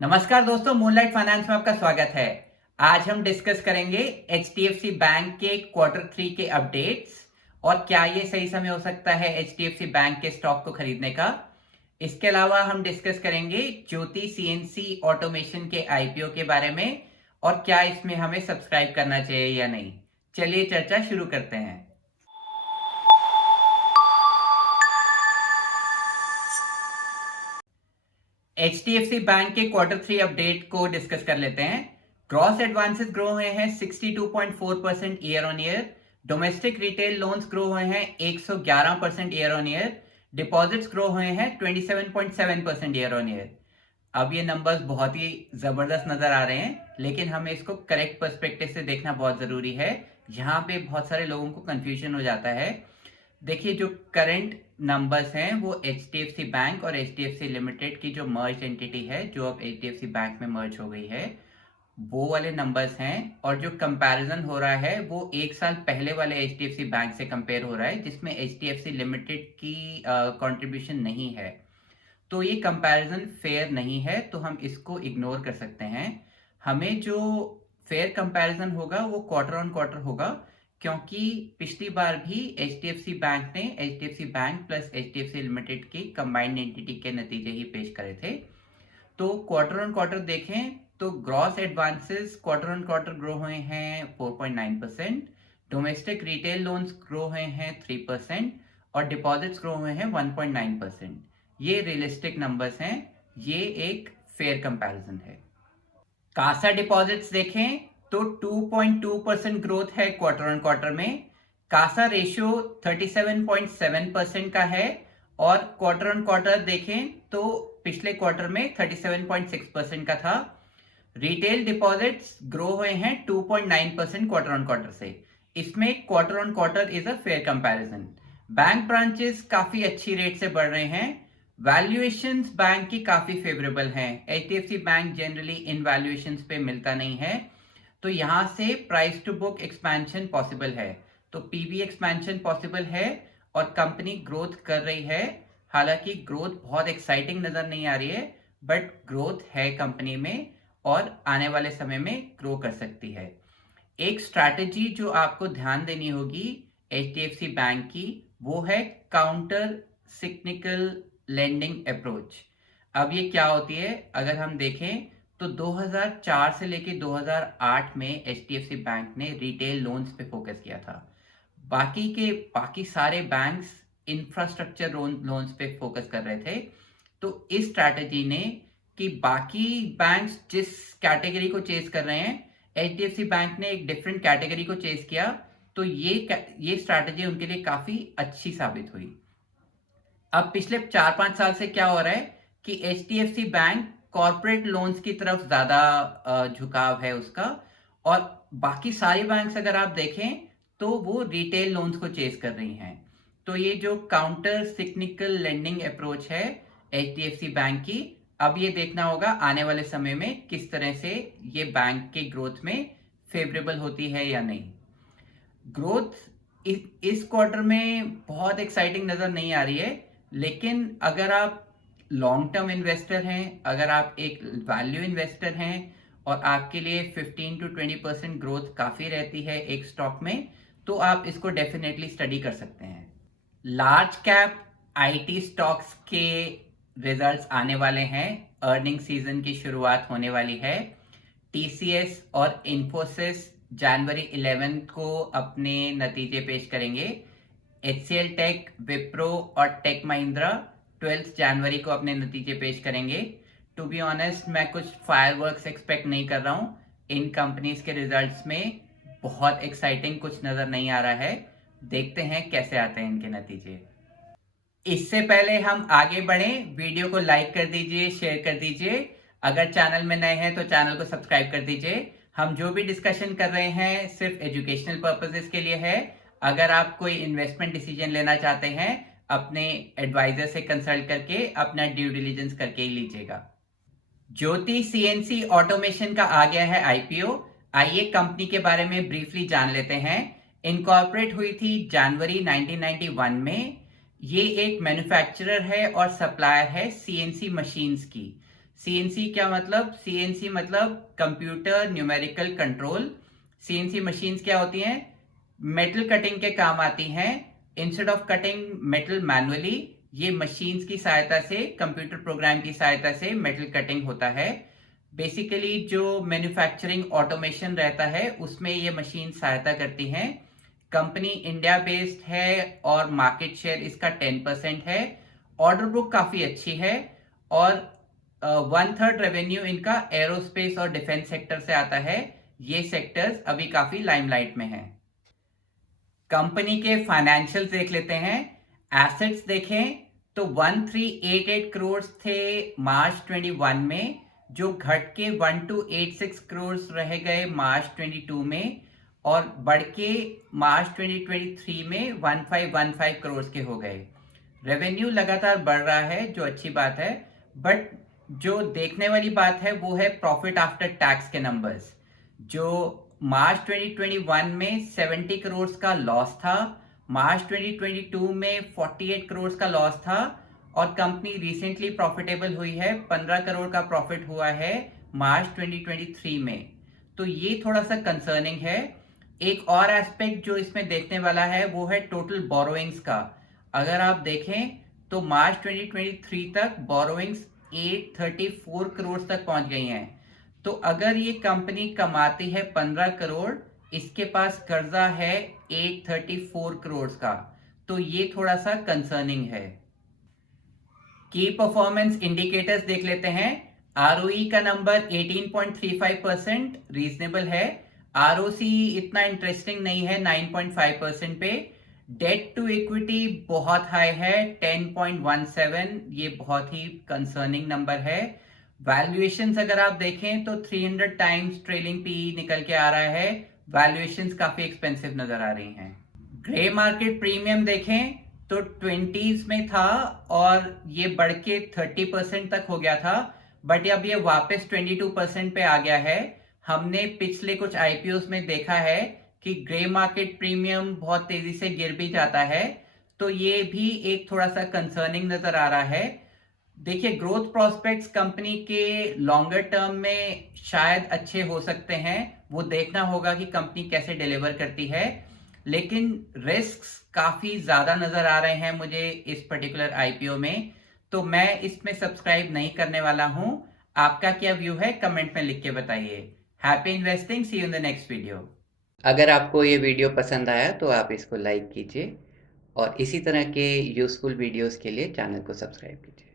नमस्कार दोस्तों, moonlight finance में आपका स्वागत है। आज हम डिस्कस करेंगे एचडीएफसी बैंक के क्वार्टर 3 के अपडेट्स और क्या ये सही समय हो सकता है एचडीएफसी बैंक के स्टॉक को खरीदने का। इसके अलावा हम डिस्कस करेंगे ज्योति सीएनसी ऑटोमेशन के आईपीओ के बारे में और क्या इसमें हमें सब्सक्राइब करना चाहिए या नहीं। चलिए चर्चा शुरू करते हैं। एचडीएफसी बैंक के क्वार्टर 3 अपडेट को डिस्कस कर लेते हैं। ग्रॉस एडवांसेस ग्रो हुए हैं 62.4% year on year. Domestic retail loans grow हुए हैं 111% year on year. Deposits grow हुए हैं 27.7% ईयर ऑन ईयर। अब ये नंबर्स बहुत ही जबरदस्त नजर आ रहे हैं, लेकिन हमें इसको करेक्ट पर्सपेक्टिव से देखना बहुत जरूरी है। यहाँ पे बहुत सारे लोगों को कंफ्यूजन हो जाता है। देखिए, जो करंट नंबर्स हैं वो एचडीएफसी बैंक और एचडीएफसी लिमिटेड की जो मर्ज एंटिटी है, जो अब एचडीएफसी बैंक में मर्ज हो गई है, वो वाले नंबर्स हैं। और जो कंपैरिजन हो रहा है वो एक साल पहले वाले एचडीएफसी बैंक से कंपेयर हो रहा है, जिसमें एचडीएफसी लिमिटेड की कंट्रीब्यूशन नहीं है। तो ये कंपैरिजन फेयर नहीं है, तो हम इसको इग्नोर कर सकते हैं। हमें जो फेयर कंपैरिजन होगा वो क्वार्टर ऑन क्वार्टर होगा, क्योंकि पिछली बार भी एचडीएफसी बैंक ने HDFC bank plus HDFC limited की कंबाइंड एंटिटी के नतीजे ही पेश करे थे। तो क्वार्टर ऑन क्वार्टर देखें तो gross advances quarter on quarter grow हुए हैं 4.9%। डोमेस्टिक रिटेल लोन्स ग्रो हुए हैं 3% और डिपॉजिट्स ग्रो हुए हैं 1.9%। ये रियलिस्टिक नंबर्स हैं, ये एक फेयर कंपैरिजन है। कासा डिपॉजिट्स देखें तो 2.2% ग्रोथ है क्वार्टर ऑन क्वार्टर में। कासा रेशियो 37.7% का है और क्वार्टर ऑन क्वार्टर देखें तो पिछले क्वार्टर में 37.6% का था। रिटेल डिपॉजिट्स ग्रो हुए हैं 2.9% क्वार्टर ऑन क्वार्टर से। इसमें quarter on quarter is a fair comparison. Bank branches काफी अच्छी रेट से बढ़ रहे हैं। वैल्यूएशंस बैंक की काफी फेवरेबल हैं। HDFC bank generally in valuations पे मिलता नहीं है, तो यहां से price to book expansion possible है, तो पीबी एक्सपेंशन पॉसिबल है और कंपनी ग्रोथ कर रही है। हालांकि ग्रोथ बहुत एक्साइटिंग नजर नहीं आ रही है, बट ग्रोथ है कंपनी में और आने वाले समय में ग्रो कर सकती है। एक स्ट्रैटेजी जो आपको ध्यान देनी होगी एचडीएफसी बैंक की, वो है काउंटर सिक्निकल लेंडिंग अप्रोच। अब ये क्या होती है, अगर हम देखें तो 2004 से लेके 2008 में एचडीएफसी बैंक ने रिटेल लोन्स पे फोकस किया था। बाकी सारे बैंक्स इंफ्रास्ट्रक्चर लोन्स पे फोकस कर रहे थे। तो इस स्ट्रैटेजी ने कि बाकी बैंक्स जिस कैटेगरी को चेस कर रहे हैं, एचडीएफसी बैंक ने एक डिफरेंट कैटेगरी को चेस किया, तो ये स्ट्रैटेजी उनके लिए काफी अच्छी साबित हुई। अब पिछले 4-5 साल से क्या हो रहा है कि एचडीएफसी बैंक कॉर्पोरेट लोन्स की तरफ ज्यादा झुकाव है उसका, और बाकी सारी बैंक्स अगर आप देखें तो वो रिटेल लोन्स को चेस कर रही हैं। तो ये जो काउंटर सिक्निकल लेंडिंग अप्रोच है एचडीएफसी बैंक की, अब ये देखना होगा आने वाले समय में किस तरह से ये बैंक के ग्रोथ में फेवरेबल होती है या नहीं। ग्रोथ इस क्वार्टर में बहुत एक्साइटिंग नजर नहीं आ रही है, लेकिन अगर आप लॉन्ग टर्म इन्वेस्टर हैं, अगर आप एक वैल्यू इन्वेस्टर हैं और आपके लिए 15 to 20% ग्रोथ काफ़ी रहती है एक स्टॉक में, तो आप इसको डेफिनेटली स्टडी कर सकते हैं। लार्ज कैप आईटी स्टॉक्स के रिजल्ट्स आने वाले हैं, अर्निंग सीजन की शुरुआत होने वाली है। टीसीएस और इन्फोसिस जनवरी 11 को अपने नतीजे पेश करेंगे। एचसीएल टेक, विप्रो और टेक महिंद्रा 12 जनवरी को अपने नतीजे पेश करेंगे। टू बी ऑनेस्ट, मैं कुछ फायरवर्क्स एक्सपेक्ट नहीं कर रहा हूँ। इन कंपनीज के रिजल्ट्स में बहुत एक्साइटिंग कुछ नजर नहीं आ रहा है। देखते हैं कैसे आते हैं इनके नतीजे। इससे पहले हम आगे बढ़ें, वीडियो को लाइक कर दीजिए, शेयर कर दीजिए। अगर चैनल में नए हैं तो चैनल को सब्सक्राइब कर दीजिए। हम जो भी डिस्कशन कर रहे हैं सिर्फ एजुकेशनल पर्पसेस के लिए है। अगर आप कोई इन्वेस्टमेंट डिसीजन लेना चाहते हैं, अपने एडवाइजर से कंसल्ट करके अपना ड्यू डिलिजेंस करके ही लीजिएगा। ज्योति सीएनसी ऑटोमेशन का आ गया है आईपीओ। आइए कंपनी के बारे में ब्रीफली जान लेते हैं। इनकॉर्पोरेट हुई थी जनवरी 1991 में। ये एक मैन्युफैक्चरर है और सप्लायर है सीएनसी मशीन्स की। सीएनसी क्या मतलब? सीएनसी मतलब computer numerical control. CNC machines क्या होती हैं? मेटल कटिंग के काम आती हैं। Instead of cutting metal manually, ये मशीन्स की सहायता से, कंप्यूटर प्रोग्राम की सहायता से मेटल कटिंग होता है। बेसिकली जो मैन्युफैक्चरिंग ऑटोमेशन रहता है उसमें ये मशीन सहायता करती हैं। कंपनी इंडिया बेस्ड है और मार्केट शेयर इसका 10% है। ऑर्डर बुक काफ़ी अच्छी है और 1/3 रेवेन्यू इनका एरोस्पेस और डिफेंस सेक्टर से आता है। ये सेक्टर्स अभी काफ़ी लाइमलाइट में हैं। कंपनी के फाइनेंशियल्स देख लेते हैं। एसेट्स देखें तो 1388 करोड़ थे मार्च 21 में, जो घट के 1286 करोड़ रह गए मार्च 22 में और बढ़ के मार्च 2023 में 1515 करोड़ के हो गए। रेवेन्यू लगातार बढ़ रहा है जो अच्छी बात है, बट जो देखने वाली बात है वो है प्रॉफिट आफ्टर टैक्स के नंबर्स। जो मार्च 2021 में 70 करोड़ का लॉस था, मार्च 2022 में 48 करोड़ का लॉस था और कंपनी रिसेंटली प्रॉफिटेबल हुई है, 15 करोड़ का प्रॉफिट हुआ है मार्च 2023 में। तो ये थोड़ा सा कंसर्निंग है। एक और एस्पेक्ट जो इसमें देखने वाला है वो है टोटल बोरोइंग्स का। अगर आप देखें तो मार्च 2023 तक बोरोइंग्स 834 करोड़ तक पहुंच गई हैं। तो अगर ये कंपनी कमाती है 15 करोड़, इसके पास कर्जा है 834 करोड़ का, तो ये थोड़ा सा कंसर्निंग है। की परफॉर्मेंस इंडिकेटर्स देख लेते हैं। आरओई का नंबर 18.35% रीजनेबल है। आरओसी इतना इंटरेस्टिंग नहीं है 9.5% पे। डेट टू इक्विटी बहुत हाई है 10.17, ये बहुत ही कंसर्निंग नंबर है। वैल्यूएशंस अगर आप देखें तो 300 टाइम्स ट्रेलिंग पी निकल के आ रहा है। वैल्यूएशंस काफी एक्सपेंसिव नजर आ रही हैं। ग्रे मार्केट प्रीमियम देखें तो 20s में था और ये बढ़ के 30% तक हो गया था, बट अब ये वापस 22% पे आ गया है। हमने पिछले कुछ आईपीओस में देखा है कि ग्रे मार्केट प्रीमियम बहुत तेजी से गिर भी जाता है, तो ये भी एक थोड़ा सा कंसर्निंग नजर आ रहा है। देखिए, ग्रोथ प्रोस्पेक्ट्स कंपनी के लॉन्गर टर्म में शायद अच्छे हो सकते हैं, वो देखना होगा कि कंपनी कैसे डिलीवर करती है, लेकिन रिस्क्स काफी ज्यादा नजर आ रहे हैं मुझे इस पर्टिकुलर आईपीओ में, तो मैं इसमें सब्सक्राइब नहीं करने वाला हूं। आपका क्या व्यू है कमेंट में लिख के बताइए। Happy investing, see you in the next video. अगर आपको ये वीडियो पसंद आया तो आप इसको लाइक कीजिए और इसी तरह के यूज़फुल वीडियोस के लिए चैनल को सब्सक्राइब कीजिए।